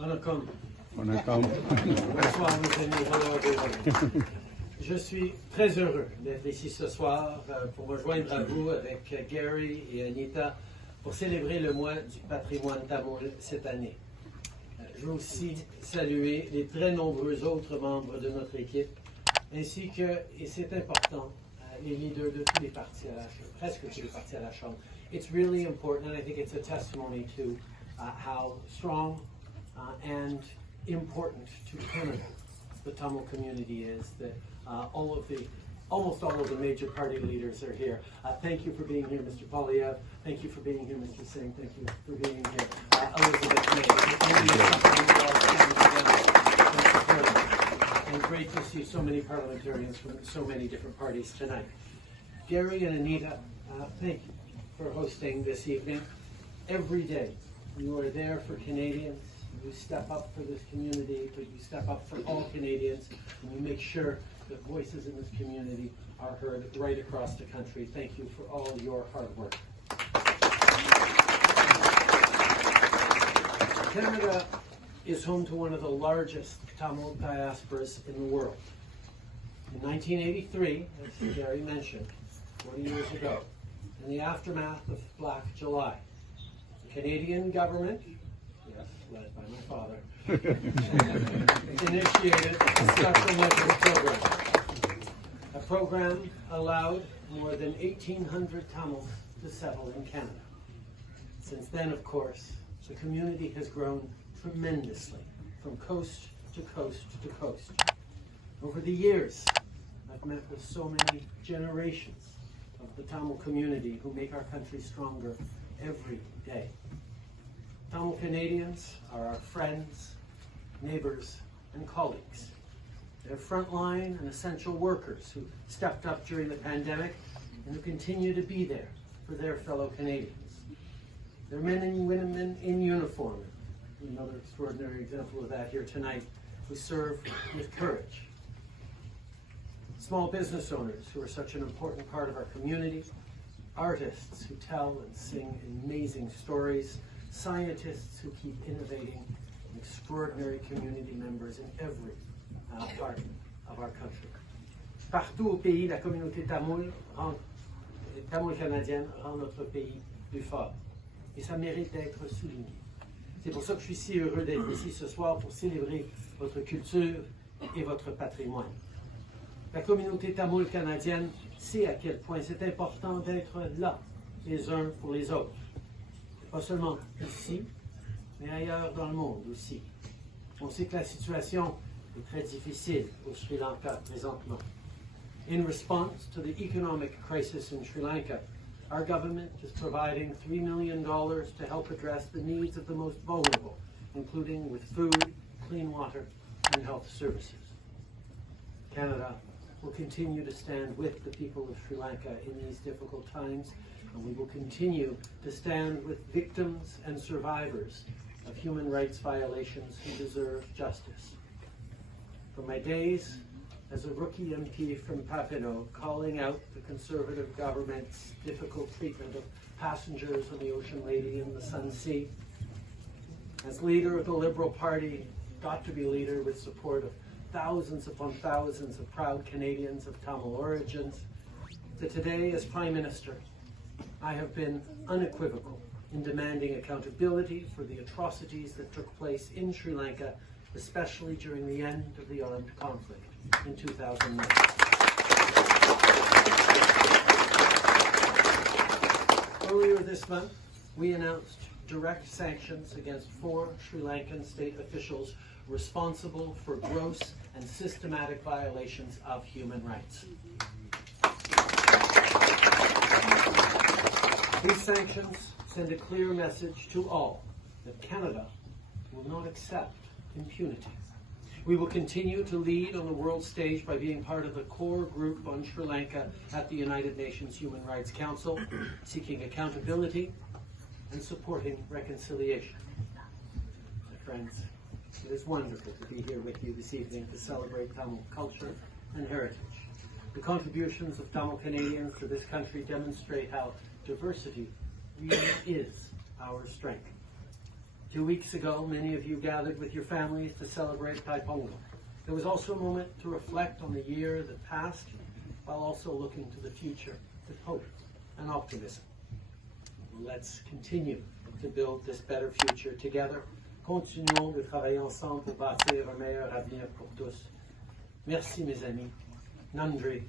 Vanakkam. Vanakkam. Bonsoir mes amis, hello everyone. Je suis très heureux d'être ici ce soir pour me joindre à vous avec Gary et Anita pour célébrer le mois du patrimoine tamoul cette année. Je veux aussi saluer les très nombreux autres membres de notre équipe, ainsi que, et c'est important, les leaders de tous les partis à la Chambre, presque tous les partis à la Chambre. It's really important, and I think it's a testimony to how strong and important to Canada the Tamil community is, that almost all of the major party leaders are here. Thank you for being here, Mr. Polyev. Thank you for being here, Mr. Singh. Thank you for being here, Elizabeth May. And great to see so many parliamentarians from so many different parties tonight. Gary and Anita, thank you for hosting this evening. Every day you are there for Canadians. You step up for this community, but you step up for all Canadians, and you make sure that voices in this community are heard right across the country. Thank you for all your hard work. Canada is home to one of the largest Tamil diasporas in the world. In 1983, as Gary mentioned, 40 years ago, in the aftermath of Black July, the Canadian government, yes, led by my father, initiated a special measures program. A program allowed more than 1,800 Tamils to settle in Canada. Since then, of course, the community has grown tremendously from coast to coast to coast. Over the years, I've met with so many generations of the Tamil community who make our country stronger every day. Tamil Canadians are our friends, neighbors, and colleagues. They're frontline and essential workers who stepped up during the pandemic and who continue to be there for their fellow Canadians. They're men and women in uniform, another extraordinary example of that here tonight, who serve with courage. Small business owners who are such an important part of our community, artists who tell and sing amazing stories, scientists who keep innovating, and extraordinary community members in every part of our country. Partout au pays, la communauté tamoul-canadienne rend notre pays plus fort. Et ça mérite d'être souligné. C'est pour ça que je suis si heureux d'être ici ce soir pour célébrer votre culture et votre patrimoine. La communauté tamoul-canadienne sait à quel point c'est important d'être là, les uns pour les autres. Pas seulement ici, mais ailleurs dans le monde aussi. On sait que la situation est très difficile au Sri Lanka présentement. In response to the economic crisis in Sri Lanka, our government is providing $3 million to help address the needs of the most vulnerable, including with food, clean water, and health services. Canada will continue to stand with the people of Sri Lanka in these difficult times, and we will continue to stand with victims and survivors of human rights violations who deserve justice. From my days as a rookie MP from Papineau, calling out the Conservative government's difficult treatment of passengers on the Ocean Lady and the Sun Sea, as leader of the Liberal Party, got to be leader with support of thousands upon thousands of proud Canadians of Tamil origins, to today as Prime Minister, I have been unequivocal in demanding accountability for the atrocities that took place in Sri Lanka, especially during the end of the armed conflict in 2009. Earlier this month, we announced direct sanctions against 4 Sri Lankan state officials responsible for gross and systematic violations of human rights. These sanctions send a clear message to all that Canada will not accept impunity. We will continue to lead on the world stage by being part of the core group on Sri Lanka at the United Nations Human Rights Council, seeking accountability and supporting reconciliation. My friends, it is wonderful to be here with you this evening to celebrate Tamil culture and heritage. The contributions of Tamil Canadians to this country demonstrate how diversity really is our strength. 2 weeks ago, many of you gathered with your families to celebrate Taipongo. It was also a moment to reflect on the year that passed, while also looking to the future with hope and optimism. Let's continue to build this better future together. Continuons de travailler ensemble pour bâtir un meilleur avenir pour tous. Merci mes amis. Nandri.